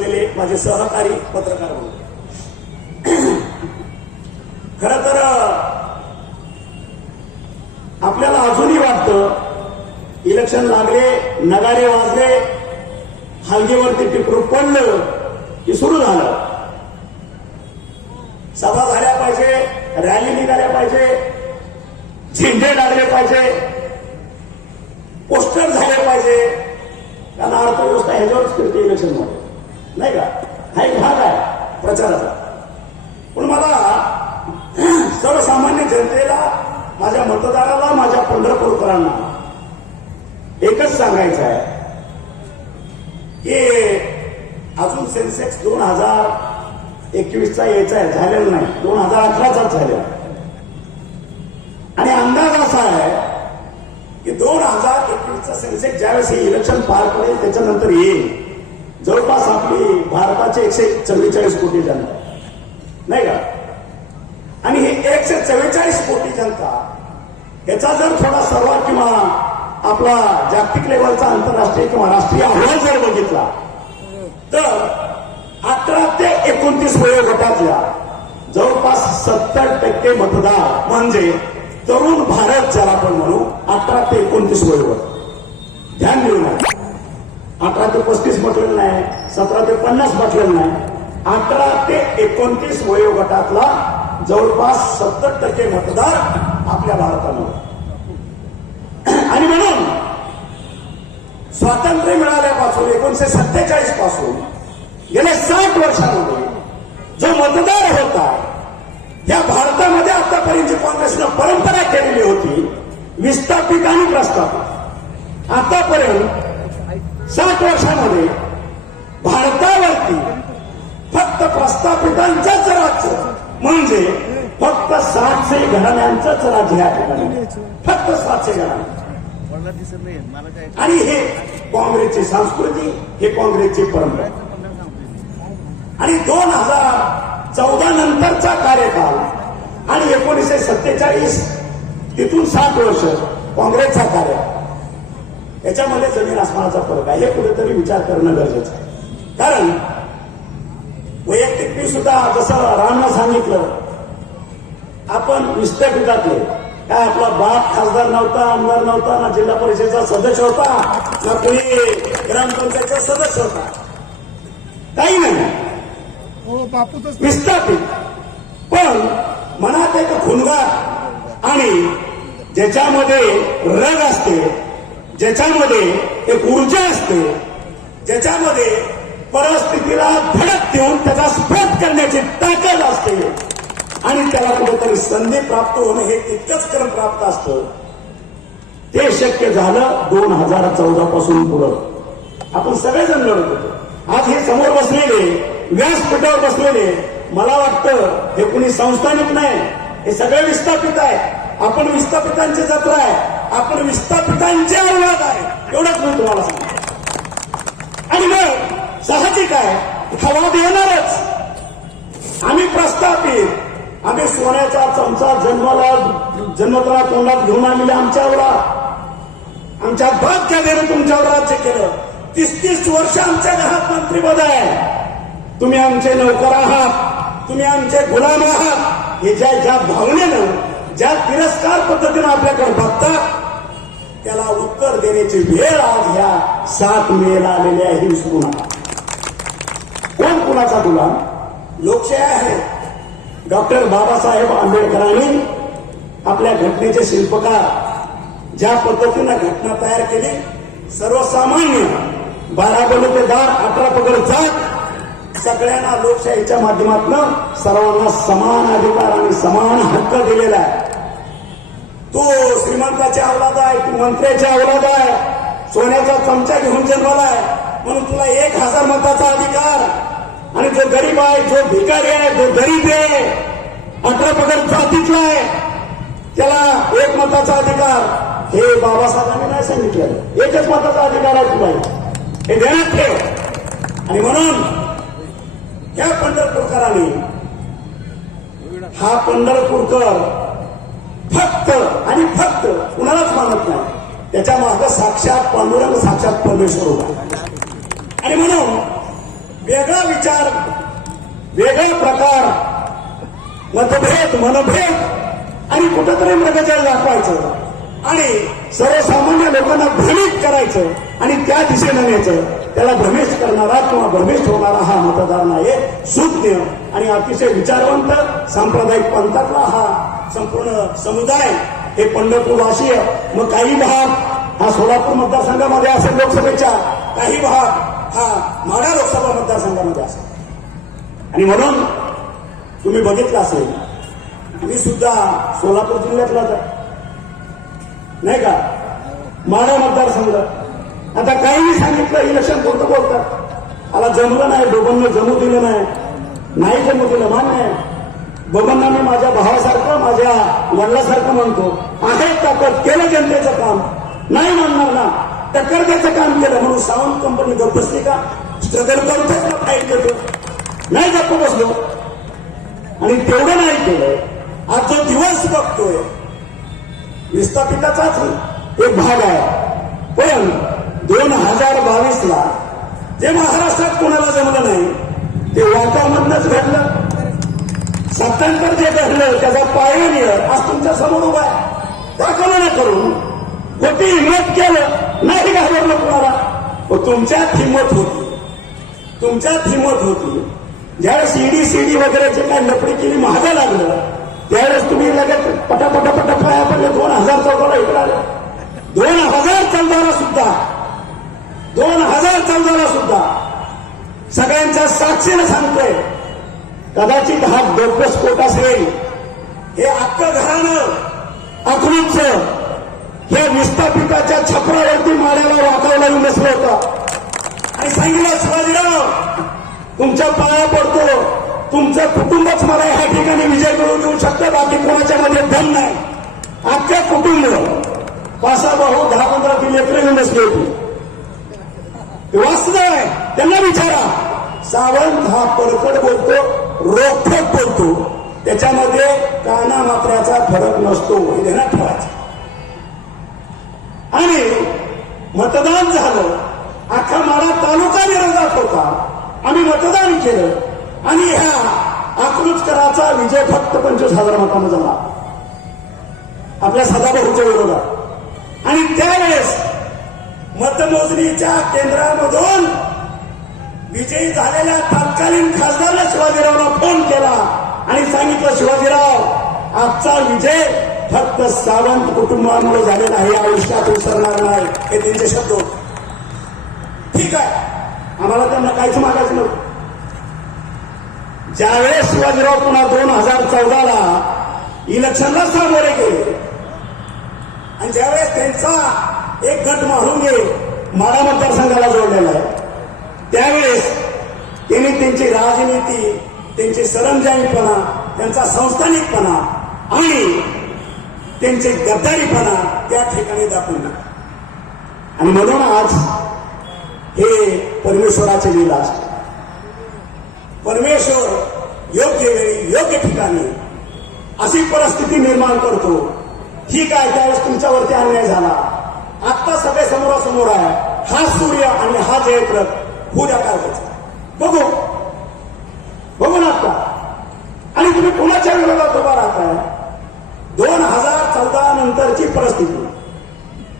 असलेले माझे सहकारी पत्रकार म्हणून खर तर आपल्याला अजूनही वाटतं इलेक्शन लागले नगारे वाजले हलगीवरती टिपरू पडलं की सुरू झालं. सभा झाल्या पाहिजे रॅली निघाल्या पाहिजे झेंडे लागले पाहिजे पोस्टर झाले पाहिजे. कारण अर्थव्यवस्था ह्याच्यावरच फिरते इलेक्शनमध्ये. नाही का? हा एक भाग आहे प्रचाराचा. पण मला सर्वसामान्य जनतेला माझ्या मतदाराला माझ्या पंढरपूरकरांना एकच सांगायचं आहे की अजून सेन्सेक्स दोन हजार एकवीसचा यायचा आहे झालेला नाही. दोन हजार अठराचाच झालेला आणि अंदाज असा आहे की दोन हजार एकवीसचा सेन्सेक्स ज्यावेळेस हे इलेक्शन पार पडेल त्याच्यानंतर येईल. जवळपास आपली भारताचे एकशे चव्वेचाळीस कोटी जनता. नाही का? आणि हे एकशे चव्वेचाळीस कोटी जनता याचा जर थोडा सर्वात किंवा आपला जागतिक लेवलचा आंतरराष्ट्रीय किंवा राष्ट्रीय अहवाल जर बघितला तर अठरा ते एकोणतीस वयोगटातल्या जवळपास सत्तर टक्के मतदार म्हणजे तरुण भारत ज्याला आपण म्हणू अठरा ते एकोणतीस वयोगट. ध्यान देऊ नये अठरा ते पस्तीस म्हटलेलं नाही सतरा ते पन्नास म्हटलेलं नाही अठरा ते एकोणतीस वयोगटातला जवळपास सत्तर टक्के मतदार आपल्या भारतामध्ये आणि म्हणून स्वातंत्र्य मिळाल्यापासून एकोणीशे सत्तेचाळीसपासून गेल्या साठ वर्षामध्ये जो मतदार होता या भारतामध्ये आतापर्यंत काँग्रेसनं परंपरा केलेली होती विस्थापित आणि प्रस्थापित आतापर्यंत सात वर्षामध्ये भारतावरती फक्त प्रस्थापितांचंच राज्य. म्हणजे फक्त सातशे घराण्यांचंच राज्य या ठिकाणी. फक्त सातशे घराणे. आणि हे काँग्रेसची संस्कृती हे काँग्रेसची परंपरा. आणि दोन हजार चौदा नंतरचा कार्यकाल आणि एकोणीसशे सत्तेचाळीस तिथून सात वर्ष काँग्रेसचा कार्यकाल याच्यामध्ये जमीन आसमानाचा फरक आहे. हे कुठेतरी विचार करणं गरजेचं आहे. कारण वैयक्तिक मी सुद्धा जसं रामनं सांगितलं आपण विस्थापितातले काय आपला बाप खासदार नव्हता आमदार नव्हता ना जिल्हा परिषदेचा सदस्य होता ना कोणी ग्रामपंचायतचा सदस्य होता. काही नाही. हो बापूच विस्थापित पण मनात एक खुणगाट आणि ज्याच्यामध्ये रग असते ज्याच्यामध्ये एक ऊर्जा असते ज्याच्यामध्ये परिस्थितीला धडक देऊन त्याचा स्फोट करण्याची ताकद असते. आणि त्याला कुठेतरी संधी प्राप्त होणं हे तितकंच क्रम प्राप्त असतं. ते शक्य झालं दोन हजार चौदा पासून पुढं. आपण सगळेजण लढत. होतो आज हे समोर बसलेले व्यासपीठावर बसलेले मला वाटतं हे कुणी संस्थानिक नाही हे सगळे विस्थापित आहे आपण विस्थापितांची जत्रा आहे. आपण विस्थापितांचे औलाद आहे. एवढंच मी तुम्हाला सांगतो. आणि मग साहजिक आहे. हवा देणारच आम्ही प्रस्थापित. आम्ही सोन्याचा चमचा जन्माला जन्मतला तोंडात घेऊन आलेले आमच्यावर आमच्या भाग्याने तुमच्यावर राज्य केलं. तीस तीस वर्ष आमच्या घरात मंत्रीपद आहे. तुम्ही आमचे नौकर आहात. तुम्ही आमचे गुलाम आहात. हे ज्या ज्या भावनेनं ज्या तिरस्कार पद्धतीनं आपल्याकडे बघतात त्याला उत्तर देण्याची वेळ आज ह्या सात मेला आलेल्या हिंस ही विसरू नका कोण कुणाचा गुलाम? लोकशाही आहे. डॉक्टर बाबासाहेब आंबेडकरांनी आपल्या घटनेचे शिल्पकार ज्या पद्धतीनं घटना तयार केली सर्वसामान्य बारा बलुतेदार अठरा पगड जात सगळ्यांना लोकशाहीच्या माध्यमातून सर्वांना समान अधिकार आणि समान हक्क दिलेला आहे. तू श्रीमंताची अवलाद आहे तू मंत्र्याची अवलाद आहे सोन्याचा चमचा घेऊन जन्माला आहे. म्हणून तुला एक हजार मताचा अधिकार. आणि जो गरीब आहे जो भिकारी आहे जो गरीब आहे अठरा पगड जातीतला आहे त्याला एक मताचा अधिकार. हे बाबासाहेबांनी नाही सांगितलं. एकच मताचा अधिकार आहे तुला. हे देण्यात ठेव. आणि म्हणून या पंढरपूरकरांनी हा पंढरपूरकर फक्त आणि फक्त कुणालाच मानत नाही. त्याच्या माग साक्षात पांडुरंग साक्षात परमेश्वर होता आणि म्हणून वेगळा विचार वेगळा प्रकार मतभेद मनभेद आणि कुठंतरी मृगजल दाखवायचं आणि सर्वसामान्य लोकांना भ्रमित करायचं आणि त्या दिशेनं न्यायचं. त्याला भ्रमेश करणारा किंवा भ्रमिष्ट होणारा हा मतदार नाही सुज्ञ आणि अतिशय विचारवंत सांप्रदायिक पंथातला हा संपूर्ण समुदाय हे पंढरपूरवासीय मग काही भाग हा सोलापूर मतदारसंघामध्ये असेल लोकसभेच्या काही भाग हा माढा लोकसभा मतदारसंघामध्ये असेल. आणि म्हणून तुम्ही बघितलं असेल मी सुद्धा सोलापूर जिल्ह्यातलाच आहे नाही का? माढा मतदारसंघ. आता काहीही सांगितलं इलेक्शन कोणतं बोलतात? मला जमलं नाही दोघांना जमू दिलं नाही नाही जमू दिलं मान्य आहे. दोघांना मी माझ्या भावासारखं माझ्या वडिलासारखं म्हणतो. आहे ताकद केलं जनतेचं काम. नाही म्हणणार ना. टक्कर त्याचं काम केलं म्हणून सावंत कंपनी गप्प बसली का? स्ट्रगल करतोच का फाईट देतो नाही गप्प बसलो. आणि तेवढं नाही केलं. आज जो दिवस बघतोय विस्थापिताचाच एक भाग आहे. पण दोन हजार बावीस ला जे महाराष्ट्रात कोणाला जमलं नाही ते वाटामधनच घडलं. सत्तांतर जे घडलं त्याचा पायोनियर आज तुमच्यासमोर उभा आहे. दाखवलं करून. खोटी हिंमत केलं नाही घाबरलं कोणाला. पण तुमच्यात हिंमत होती. तुमच्यात हिंमत होती. ज्यावेळेस ईडी सीडी वगैरे जे काही नपडी केली महागा लागलं त्यावेळेस तुम्ही लगेच पटापटा पटा पाया पडले. दोन हजार चौदाला इकडे आले. दोन हजार चौदाला सुद्धा. दोन हजार चौदाला सुद्धा. सगळ्यांच्या साक्षीनं सांगतोय. कदाचित हा डोकस्फोट असेल. हे अख्खं घरानं अकलूचं हे विस्थापिताच्या छपरावरती माड्याला वाकायला येऊन बसलं होतं. आणि सांगितलं शिवाजीराव तुमच्या पाया पडतो. तुमचं कुटुंबच मला ह्या ठिकाणी विजय करून देऊ शकतं बाकी कोणाच्या मध्ये धन नाही. अख्ख्या कुटुंब पासा भाऊ दहा पंधरा ती लेकरं घेऊन बसली होती. वास्तव आहे. त्यांना विचारा. सावंत हा पडकड बोलतो. रोखोक बोलतो. त्याच्यामध्ये काना मात्र्याचा फरक नसतो. हे ध्यानात ठेवायचं आणि मतदान झालं. अख्खा मारा तालुका विरोधात होता. आम्ही मतदान केलं. आणि ह्या अकृतकराचा विजय फक्त पंचवीस हजार मतानं झाला. आपल्या सदाभाऊच्या विरोधात. आणि त्यावेळेस मतमोजणीच्या केंद्रामधून विजयी झालेल्या तत्कालीन खासदारला शिवाजीरावला फोन केला आणि सांगितलं शिवाजीराव आजचा विजय फक्त सावंत कुटुंबामुळे झालेला आहे. आयुष्यात विसरणार नाही. हे त्यांचे शब्द ठीक आहे. आम्हाला त्यांना काहीच मागायचं नव्हतं. ज्यावेळेस शिवाजीराव पुन्हा दोन हजार चौदाला इलेक्शनला सामोरे गेले आणि ज्यावेळेस त्यांचा एक गट मारून घे माडा मतदारसंघाला जोडलेला आहे त्यावेळेस त्यांनी त्यांची राजनीती त्यांची सरंजामीपणा त्यांचा संस्थानिकपणा आणि त्यांचे गद्दारीपणा त्या ठिकाणी दाखवून आणि म्हणून आज हे परमेश्वराचे लीला असते. परमेश्वर योग्य वेळी योग्य ठिकाणी अशी परिस्थिती निर्माण करतो. ठीक आहे त्यावेळेस तुमच्यावरती अन्याय झाला? आत्ता सगळे समोरासमोर आहे. हा सूर्य आणि हा जयप्रत उद्या काय व्हायचं बघू बघू ना आता आणि तुम्ही कुणाच्या विरोधात उभा राहताय दोन हजार चौदा नंतरची परिस्थिती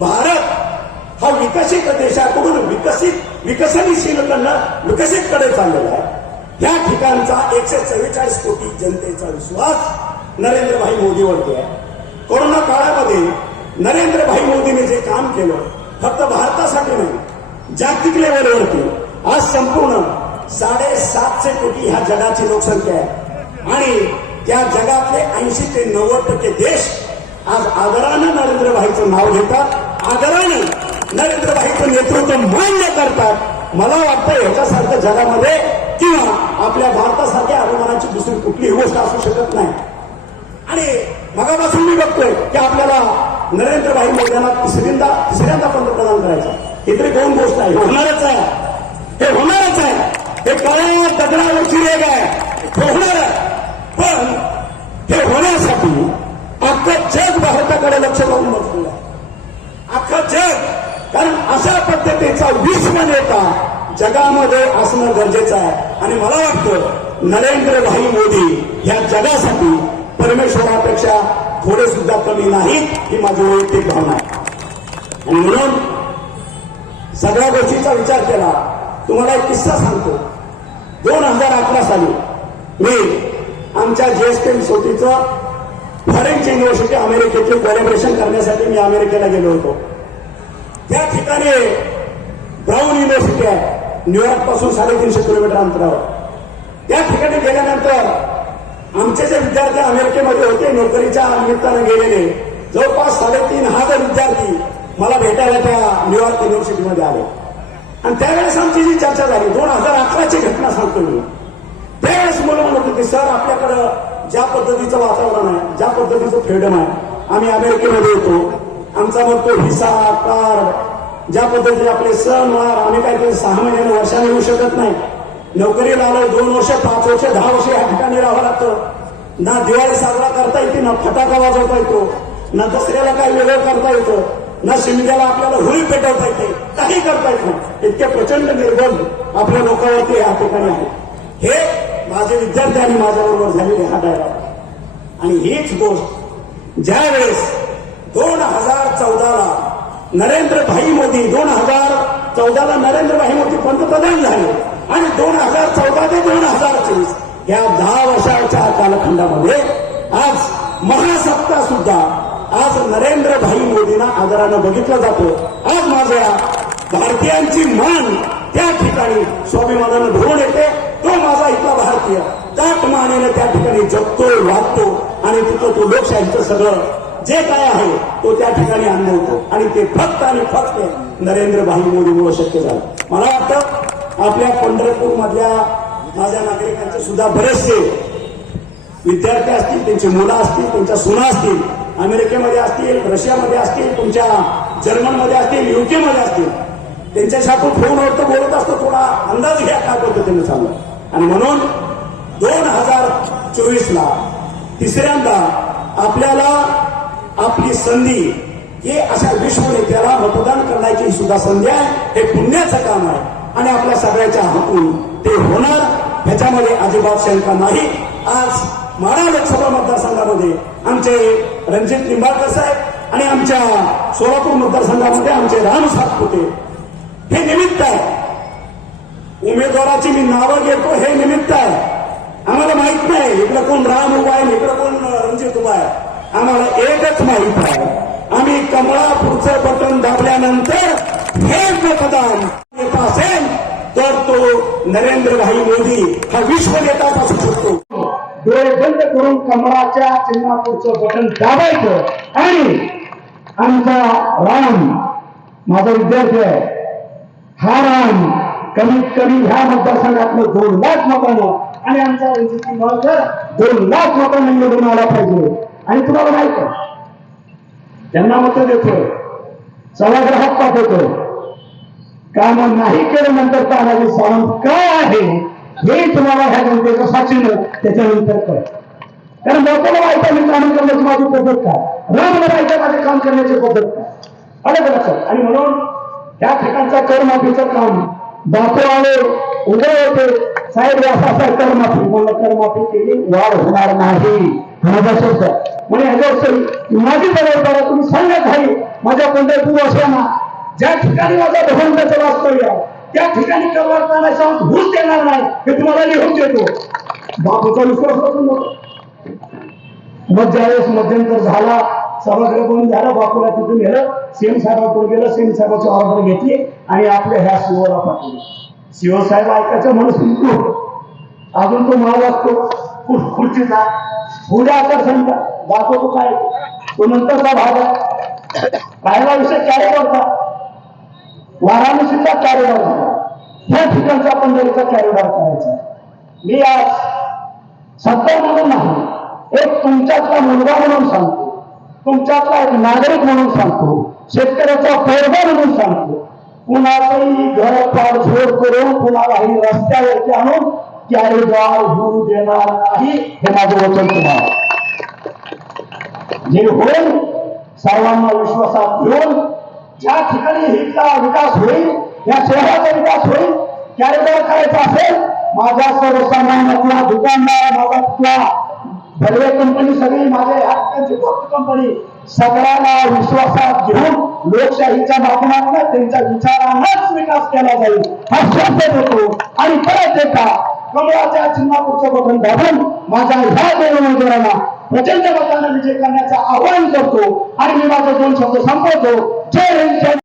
भारत हा विकसित देशाकडून विकसित विकसनशीलकडनं विकसितकडे चाललेला आहे या ठिकाणचा एकशे चव्वेचाळीस कोटी जनतेचा विश्वास नरेंद्रभाई मोदीवरती आहे कोरोना काळामध्ये नरेंद्रभाई मोदीने जे काम केलं फक्त भारतासाठी नाही जागतिक लेवलवरती आज संपूर्ण साडेसातशे कोटी ह्या जगाची लोकसंख्या आहे. आणि या जगातले ऐंशी ते नव्वद टक्के देश आज आदरानं नरेंद्रभाईचं नाव घेतात आदरानं नरेंद्रभाईचं नेतृत्व मान्य करतात. मला वाटतं ह्याच्यासारखं जगामध्ये किंवा आपल्या भारतासारख्या अभिमानाची दुसरी कुठलीही गोष्ट असू शकत नाही. आणि मगापासून मी बघतोय की आपल्याला नरेंद्रभाई मोदी यांना तिसऱ्यांदा तिसऱ्यांदा पंतप्रधान करायचं ही तरी दोन गोष्ट आहे. होणारच आहे. हे होणारच आहे. हे काळ्या दगडावरची रेग आहे. हे होणार. आहे पण हे होण्यासाठी अख्खं जग भारताकडे लक्ष लावून बसलेलं आहे. अख्खं जग. कारण अशा पद्धतीचा विश्व येता जगामध्ये असणं गरजेचं आहे. आणि मला वाटतं नरेंद्र भाई मोदी ह्या जगासाठी परमेश्वरापेक्षा थोडे सुद्धा कमी नाहीत ही माझी वैयक्तिक भावना आहे. म्हणून सगळ्या गोष्टीचा विचार केला. तुम्हाला एक किस्सा सांगतो. दोन हजार अकरा साली मी आमच्या जीएसटी सोटीचं फॉरेन युनिव्हर्सिटी अमेरिकेचे कोलॅबरेशन करण्यासाठी मी अमेरिकेला गेलो होतो. त्या ठिकाणी ब्राऊन युनिव्हर्सिटी आहे. न्यूयॉर्कपासून साडेतीनशे किलोमीटर अंतरावर. त्या ठिकाणी गेल्यानंतर आमचे जे विद्यार्थी अमेरिकेमध्ये होते नोकरीच्या निमित्तानं गेलेले जवळपास साडेतीन हजार विद्यार्थी मला भेटायला त्या न्यूयॉर्क युनिव्हर्सिटीमध्ये आले. आणि त्यावेळेस आमची जी चर्चा झाली दोन हजार अकराची घटना सांगतो मी. त्यावेळेस मला म्हणत होते सर आपल्याकडं ज्या पद्धतीचं वातावरण आहे ज्या पद्धतीचं फ्रीडम आहे आम्ही अमेरिकेमध्ये येतो. आमचा मग तो हिसा कार ज्या पद्धतीचे आपले सण वार आम्ही काहीतरी सहा महिन्याने वर्षाने येऊ शकत नाही. नोकरीला आलो दोन वर्ष पाच वर्ष दहा वर्ष या ठिकाणी राहावं लागतं. ना दिवाळी साजरा करता येते ना फटाका वाजवता येतो. ना दसऱ्याला काही वेगळं करता येतं. ना शिमग्याला आपल्याला होळी पेटवता येते. करता येत नाही इतके प्रचंड निर्बंध आपल्या लोकांवरती या ठिकाणी आहेत. हे माझे विद्यार्थी आणि माझ्याबरोबर झालेले हा डायलॉग आणि हीच गोष्ट ज्यावेळेस दोन हजार चौदाला नरेंद्र भाई मोदी दोन हजार चौदाला नरेंद्र भाई मोदी पंतप्रधान झाले आणि दोन हजार चौदा ते दोन हजार चोवीस या दहा वर्षाच्या कालखंडामध्ये आज महासत्ता सुद्धा आज नरेंद्र भाई मोदींना आदरानं बघितलं जातो. आज माझ्या भारतीयांची मान त्या ठिकाणी स्वाभिमानानं भरून येते. तो माझा इथला भारतीय. ताट मानेनं त्या ठिकाणी जगतो वागतो आणि तिथं तो लोकशाहीचं सगळं जे काय आहे तो त्या ठिकाणी अनुभवतो आणि ते फक्त आणि फक्त नरेंद्र भाई मोदीमुळे शक्य झालं. मला वाटतं आपल्या पंढरपूर मधल्या माझ्या नागरिकांचे सुद्धा बरेचसे विद्यार्थी असतील त्यांची मुलं असतील त्यांच्या सुना असतील अमेरिकेमध्ये असतील रशियामध्ये असतील तुमच्या जर्मनमध्ये असतील युके मध्ये असतील त्यांच्याशी आपण फोनवर तर बोलत असतो थोडा अंदाज घ्या काय पद्धतीने चाललं. आणि म्हणून दोन हजार चोवीस ला तिसऱ्यांदा आपल्याला आपली संधी हे अशा विश्वनेत्याला मतदान करण्याची सुद्धा संधी आहे. हे पुण्याचं काम आहे. आणि आपल्या सगळ्याच्या हातून ते होणार. ह्याच्यामध्ये अजिबात शंका नाही. आज माडा लोकसभा मतदारसंघामध्ये आमचे रणजित निंबाळकर साहेब आणि आमच्या सोलापूर मतदारसंघामध्ये आमचे राम सातपुते हे निमित्त आहे. उमेदवाराची मी नावं घेतो हे निमित्त आहे. आम्हाला माहीत नाही इकडं कोण राम उभा आहे इकडं कोण रणजित उभा आहे. आम्हाला एकच माहीत आहे. आम्ही कमळापूरचं बटन दाबल्यानंतर हे मतदान येत असेल तर तो नरेंद्रभाई मोदी हा विश्व नेता असू शकतो डोळे बंद करून कमळाच्या चिन्हापूरचं बटन दाबायचं आणि आमचा राम माझा विद्यार्थी आहे. हा राम कमीत कमी ह्या मतदारसंघातलं दोन लाख मतांना आणि आमचा रणजित निंबाळकर दोन लाख मतांना निवडून आला पाहिजे. आणि तुम्हाला माहीत आहे त्यांना मत देतोय सभागृहात पाठवतो काम नाही केलं नंतर तानाजी सावंत काय आहे हे तुम्हाला ह्या जनतेचं साक्षीनं त्याच्यानंतर कळत कारण लोकांना माहिती आहे काम करण्याची माझी पद्धत काय? रामला माहिती माझे काम करण्याची पद्धत काय? अलग लक्षात? आणि म्हणून त्या ठिकाणचा करमाफीचं काम. बापू आले उभे होते. साहेब असा असा करमाफी. म्हणलं करमाफी केली वाढ होणार नाही. माझा शब्द. म्हणजे ह्याच्यावर माझी जबाबदार तुम्ही सांगत आहे माझ्या पंढरपूर असताना ज्या ठिकाणी माझा भगवंताचं वास्तव्य आहे त्या ठिकाणी करताना सांग घुस देणार नाही. हे तुम्हाला लिहून देतो. बापूचा विश्वास बसून मग ज्यावेळेस मध्यंतर झाला. सभागृह कोणी झालं बापूला तिथून गेलं सीएम साहेबाकडे गेलं सीएम साहेबाची ऑर्डर घेतली आणि आपल्या ह्या शिवला पाठवली. सीओ साहेब ऐकायचं म्हणून सुटतो अजून तो मला वाटतो खुर्चीचा पुढे आकर्षणचा दाखवतो काय. तो नंतरचा भाग आहे. पहिला विषय कॅरेडॉरचा वाराणसीचा कॅरेडॉर झाला ह्या ठिकाणचा पंढरीचा कॅरेडॉर करायचा मी आज सत्ता म्हणून नाही एक तुमच्यातला मुलगा म्हणून सांगतो. तुमच्यातला एक नागरिक म्हणून सांगतो शेतकऱ्याचा पैदा म्हणून सांगतो कुणाचंही घर पाडझोड करून कुणालाही रस्त्यावरती आणून कॅरेगार होऊ देणार नाही हे माझं वचन तुम्हाला. जे होईल सर्वांना विश्वासात घेऊन ज्या ठिकाणी हिचा विकास होईल या शहराचा विकास होईल कॅरेगार करायचा असेल माझ्या सर्वसामान्यातला दुकानदार माझा तिथला कंपनी सगळी माझे हक्कांची फक्त कंपनी सगळ्यांना विश्वासात घेऊन लोकशाहीच्या माध्यमातून त्यांच्या विचारांनाच विकास केला जाईल. हा शब्द देतो. आणि परत एकदा कमळाच्या चिन्हापूरचं बटन दाबून माझ्या ह्या दोन उमेदवारांना प्रचंड मतांना विजय करण्याचं आवाहन करतो. आणि मी माझे दोन शब्द संपवतो. जय हिंद